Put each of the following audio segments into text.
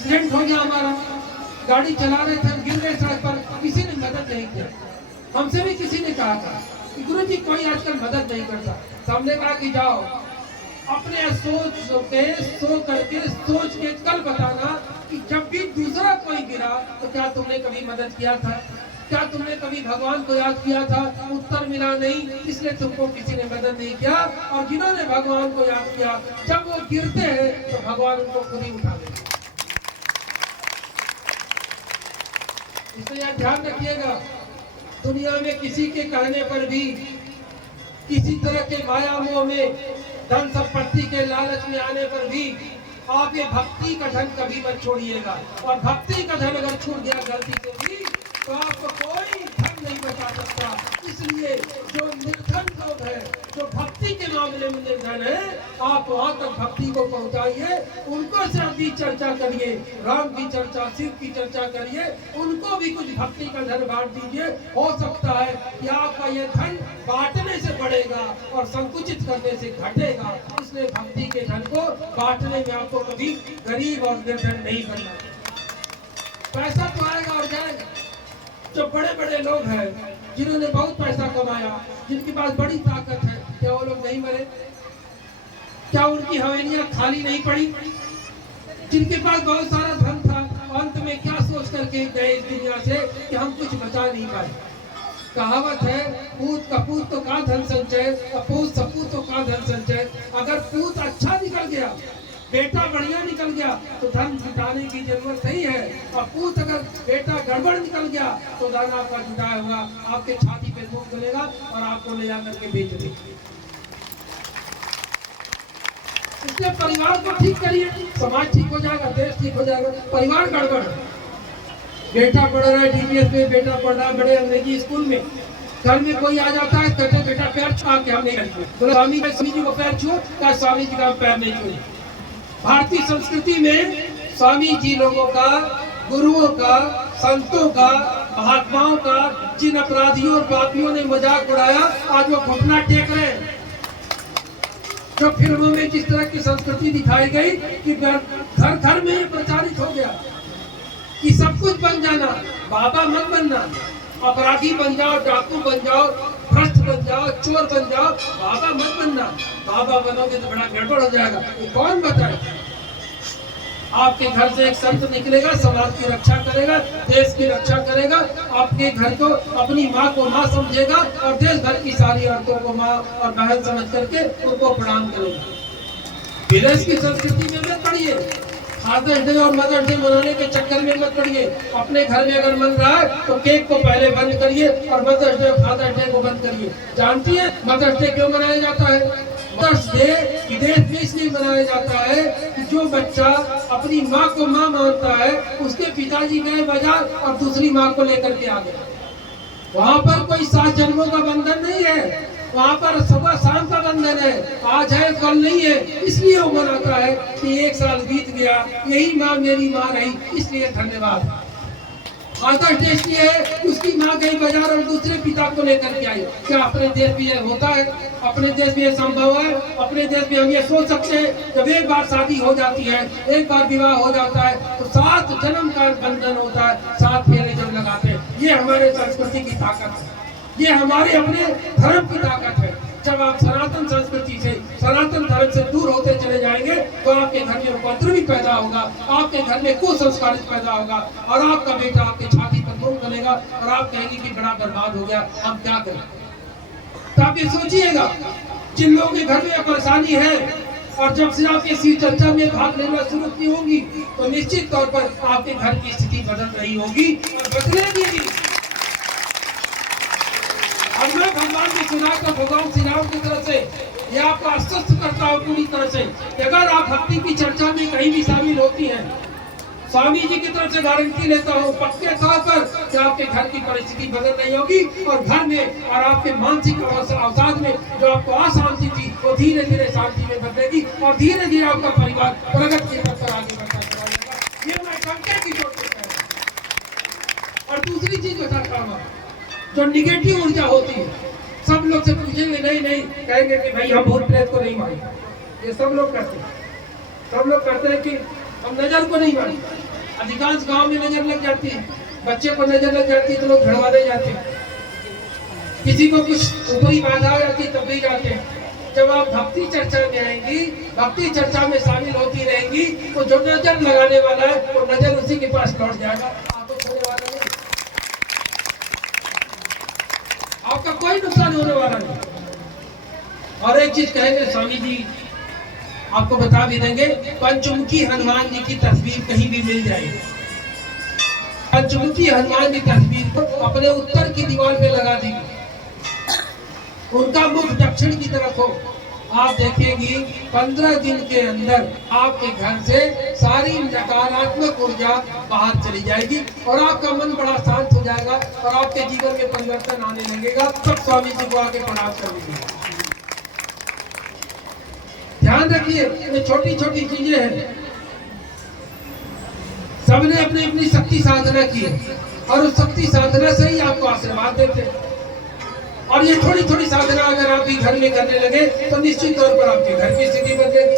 Accident हो गया हमारा, गाड़ी चला रहे थे, गिर गए सड़क पर, किसी ने मदद नहीं किया। हमसे भी किसी ने कहा था कि गुरु जी कोई आजकल मदद नहीं करता। तो हमने कहा कि जाओ अपने सोच के कल बताना कि जब भी दूसरा कोई गिरा तो क्या तुमने कभी मदद किया था, क्या तुमने कभी भगवान को याद किया था? उत्तर मिला नहीं, इसलिए तुमको किसी ने मदद नहीं किया। और जिन्होंने भगवान को याद किया, जब वो गिरते हैं तो भगवान उनको खुद ही उठा लेते। इसलिए यह ध्यान रखिएगा, दुनिया में किसी के कहने पर भी, किसी तरह के माया मोह में, धन संपत्ति के लालच में आने पर भी आप ये भक्ति का धन कभी मत छोड़िएगा। और भक्ति का धन अगर छूट गया गलती से भी तो आपको कोई धन नहीं बचा सकता। इसलिए जो निर्धन लोग हैं, जो भक्ति के मामले में निर्धन है, आप वहां तक भक्ति को पहुंचाइए, उनको से भी चर्चा करिए, राम की चर्चा, शिव की चर्चा करिए, उनको भी कुछ भक्ति का धन बांट दीजिए। हो सकता है कि आपका ये धन बांटने से बढ़ेगा और संकुचित करने से घटेगा। इसलिए भक्ति के धन को बांटने में आपको कभी गरीब और निर्धन नहीं करना। पैसा तो आएगा और जाएगा। जो बड़े बड़े लोग हैं, जिन्होंने बहुत पैसा कमाया, जिनके पास बड़ी ताकत है, क्या वो लोग नहीं मरे? क्या उनकी हवेलियां खाली नहीं पड़ी? जिनके पास बहुत सारा धन था, अंत में क्या सोच करके गए इस दुनिया से कि हम कुछ बचा नहीं पाए। कहावत है, पूत कपूत तो का धन संचय, कपूत सपूत तो का धन संचय। अगर पूत अच्छा निकल गया, बेटा बढ़िया निकल गया तो धन जुटाने की जरूरत नहीं है। और पूत अगर बेटा गड़बड़ निकल गया तो धन आपका जुटाया हुआ आपके छाती पे धूप चलेगा और आपको ले जाकर के बेच देंगे। इसलिए परिवार को ठीक करिए, समाज ठीक हो जाएगा, देश ठीक हो जाएगा। परिवार गड़बड़, बेटा पढ़ रहा है DBS में, बेटा पढ़ रहा है बड़े अंग्रेजी स्कूल में, घर में कोई आ जाता है, कहते बेटा पैर छुआ के हम नहीं करते। बोले स्वामी जी को पैर छुओ, क्या स्वामी जी का पैर नहीं छुए? भारतीय संस्कृति में स्वामी जी लोगों का, गुरुओं का, संतों का, महात्माओं का, जिन अपराधियों और पापियों ने मजाक उड़ाया, आज वो घुटना टेक रहे हैं। जो फिल्मों में जिस तरह की संस्कृति दिखाई गई कि घर घर में प्रचारित हो गया कि सब कुछ बन जाना, बाबा मत बनना, अपराधी बन जाओ, डाकू बन जाओ, भ्रष्ट बन जाओ, चोर बन जाओ, बाबा मत बनना। बाबा बनोगे तो बड़ा गड़बड़ हो जाएगा। कौन बताए? आपके घर से एक संत निकलेगा, समाज की रक्षा करेगा, देश की रक्षा करेगा, आपके घर को, अपनी माँ को माँ समझेगा और देश भर की सारी औरतों को माँ और बहन समझ करके उनको प्रणाम करेगा। विदेश की संस्कृति में मत पढ़िए, फादर्स डे और मदर्स डे मनाने के चक्कर में मत पड़िए। अपने घर में अगर मन रहा है तो केक को पहले बंद करिए और मदर्स डे, फादर्स डे को बंद करिए। जानती है मदर्स डे क्यों मनाया जाता है? मदर्स डे विदेश में इसलिए मनाया जाता है कि जो बच्चा अपनी माँ को माँ मानता है, उसके पिताजी गए बाजार और दूसरी माँ को लेकर के आ गए। वहाँ पर कोई 7 जन्मों का बंधन नहीं है, वहाँ पर सुबह शाम का बंधन है, आज है कल नहीं है। इसलिए वो मनाता है कि 1 साल बीत गया, यही माँ मेरी माँ रही, इसलिए धन्यवाद। फादर्स डे इसलिए है, उसकी माँ गई बाजार और दूसरे पिता को लेकर के आई। क्या अपने देश में यह होता है? अपने देश में यह संभव है? अपने देश में हम ये सोच सकते हैं जब एक बार शादी हो जाती है, एक बार विवाह हो जाता है तो 7 जन्म का बंधन होता है, 7 फेरे जब लगाते हैं। ये हमारे संस्कृति की ताकत है, ये हमारे अपने धर्म की ताकत है। जब आप सनातन संस्कृति से, सनातन धर्म से दूर होते चले जाएंगे तो आपके घर में उपद्रव भी पैदा होगा, आपके घर में कुसंस्कारित पैदा होगा और आपका बेटा आपके छाती पर धूप बनेगा और आप कहेंगे कि बड़ा बर्बाद हो गया, हम क्या करें? तो आप ये सोचिएगा, जिन लोगों के घर में परेशानी है और जब से आपके इसी चर्चा में भाग लेना शुरू की होंगी तो निश्चित तौर पर आपके घर की स्थिति बदल रही होगी और बदलेगी भी। और मैं भगवान की सुना तो भगवान श्री राम की तरफ से यह आपको आश्वस्त करता हूँ पूरी तरह से कि अगर आप भक्ति की चर्चा में कहीं भी शामिल होती हैं, स्वामी जी की तरफ से गारंटी लेता हूँ पक्के तौर पर कि आपके घर की परिस्थिति बदल रही होगी और घर में और आपके मानसिक अवसाद में जो आपको अशांति थी वो धीरे धीरे शांति में बदलेगी और धीरे धीरे आपका परिवार प्रगति की तरफ आगे बढ़ता चला जाएगा। ये मैं घंटे की चोट से कह रहा हूँ। और दूसरी चीज बताता जो निगेटिव ऊर्जा होती है, सब लोग से पूछेंगे, नहीं कहेंगे कि भाई हम भूत प्रेत को नहीं मानते। ये सब लोग करते हैं, सब लोग कहते हैं कि हम नजर को नहीं मानते। अधिकांश गांव में नजर लग जाती है, बच्चे को नजर लग जाती है तो लोग घड़वाने जाते हैं, किसी को कुछ ऊपरी बाधा आ जाती तब भी जाते हैं। जब आप भक्ति चर्चा में आएंगी, भक्ति चर्चा में शामिल होती रहेंगी, तो जो नजर लगाने वाला है वो नजर उसी के पास लौट जाएगा, आपको छोड़ने वाला नहीं, आपका कोई नुकसान होने वाला नहीं। और एक चीज कहेंगे स्वामी जी, आपको बता भी देंगे, पंचमुखी हनुमान जी की तस्वीर कहीं भी मिल जाएगी। पंचमुखी हनुमान जी तस्वीर को अपने उत्तर की दीवार पे लगा दीजिए, उनका मुख दक्षिण की तरफ हो, आप देखेंगी 15 दिन के अंदर आपके घर से सारी नकारात्मक ऊर्जा बाहर चली जाएगी और आपका मन बड़ा शांत हो जाएगा और आपके जीवन में परिवर्तन आने लगेगा। सब स्वामी जी को आके प्रणाम कर लीजिए। ध्यान रखिए, ये छोटी छोटी चीजें हैं, सबने अपनी अपनी शक्ति साधना की है और उस शक्ति साधना से ही आपको आशीर्वाद देते हैं। और ये थोड़ी थोड़ी साधना अगर आप भी घर में करने लगे तो निश्चित तौर पर आपके घर की स्थिति बदलेगी।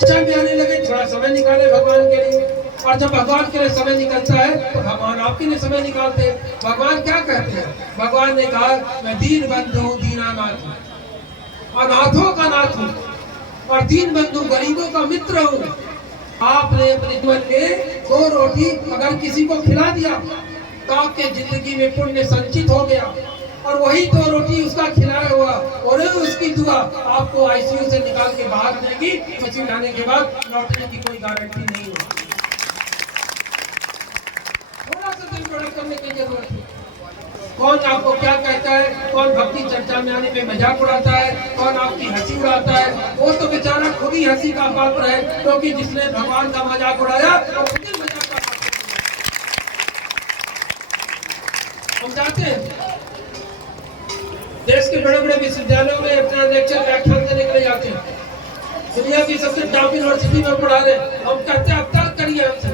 चर्चा में आने लगे, थोड़ा समय निकाले भगवान के लिए, और जब भगवान के लिए समय निकलता है तो भगवान आपके लिए समय निकालते हैं। भगवान क्या कहते हैं? भगवान ने कहा, मैं दीन बंधु हूँ, दीनानाथ हूँ, अनाथों का नाथ हूँ और दीन बंधु गरीबों का मित्र हूँ। आपने अपने जीवन में 2 रोटी अगर किसी को खिला दिया तो आपके जिंदगी में पुण्य संचित हो गया, और वही 2 रोटी उसका खिलाया हुआ और उसकी दुआ आपको आईसीयू से निकाल के बाहर देगी। बची लाने के बाद लौटने की कोई गारंटी नहीं होगी। थोड़ा सा दिल बड़ा करने की जरूरत है। कौन आपको क्या कहता है, कौन भक्ति चर्चा में आने में मजाक उड़ाता है, कौन आपकी हंसी उड़ाता है, वो तो बेचारा खुद ही हंसी का पात्र है, क्योंकि जिसने भगवान का मजाक उड़ाया वो खुद ही मजाक का पात्र है। हम चाहते हैं देश के बड़े बड़े विश्वविद्यालयों में अपना लेक्चर व्याख्यान देने के लिए जाते हैं, दुनिया की सबसे टॉप यूनिवर्सिटी में पढ़ा रहे, हम कहते हैं अब तर्क करिए हमसे,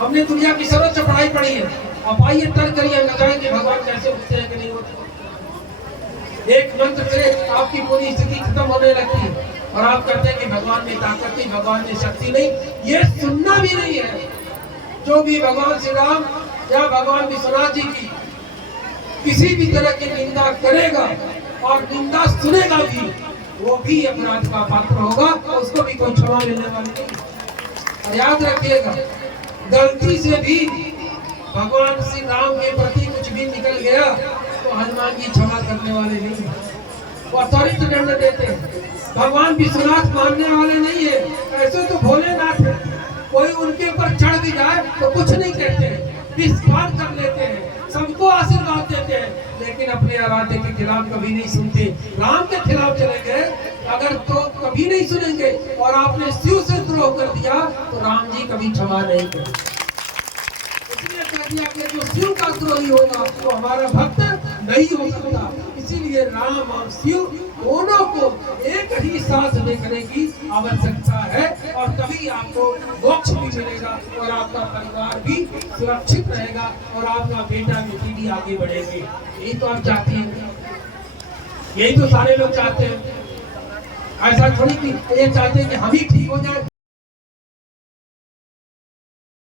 हमने दुनिया की सर्वोच्च पढ़ाई पढ़ी है, अब आइए तर्क करिए, हम बताएं कि भगवान कैसे होते हैं कि नहीं होते। एक मंत्र से आपकी पूरी स्थिति खत्म होने लगती है और आप कहते हैं कि भगवान में ताकत नहीं, भगवान में शक्ति नहीं। ये सुनना भी नहीं है। जो भी भगवान श्री राम या भगवान विश्वनाथ जी की किसी भी तरह की निंदा करेगा और निंदा सुनेगा भी, वो भी अपराध का पात्र होगा, उसको भी कोई क्षमा मिलने वाली नहीं। और याद रखिएगा, गलती से भी भगवान श्री राम के प्रति कुछ भी निकल गया तो हनुमान जी क्षमा करने वाले नहीं है, वो त्वरित दंड देते हैं। भगवान विश्वनाथ मानने वाले नहीं है, ऐसे तो भोलेनाथ है, कोई उनके ऊपर चढ़ भी जाए तो कुछ नहीं कहते हैं, विश्वास कर लेते हैं, सबको आशीर्वाद देते हैं, लेकिन अपने आराध्य के खिलाफ कभी नहीं सुनते। राम के खिलाफ चले गए अगर तो कभी नहीं सुनेंगे, और आपने शिव से द्रोह कर दिया तो राम जी कभी क्षमा नहीं करेंगे। इसलिए कह दिया कि जो शिव का द्रोही होगा वो हमारा भक्त नहीं हो सकता। इसीलिए राम और शिव दोनों को एक ही साथ देखने की आवश्यकता है, और तभी आपको मोक्ष भी मिलेगा और आपका परिवार भी सुरक्षित रहेगा और आपका बेटा बेटी भी आगे बढ़ेंगे। यही तो आप चाहते हैं, यही तो सारे लोग चाहते हैं। ऐसा थोड़ी कि ये चाहते हैं कि हम ही ठीक हो जाए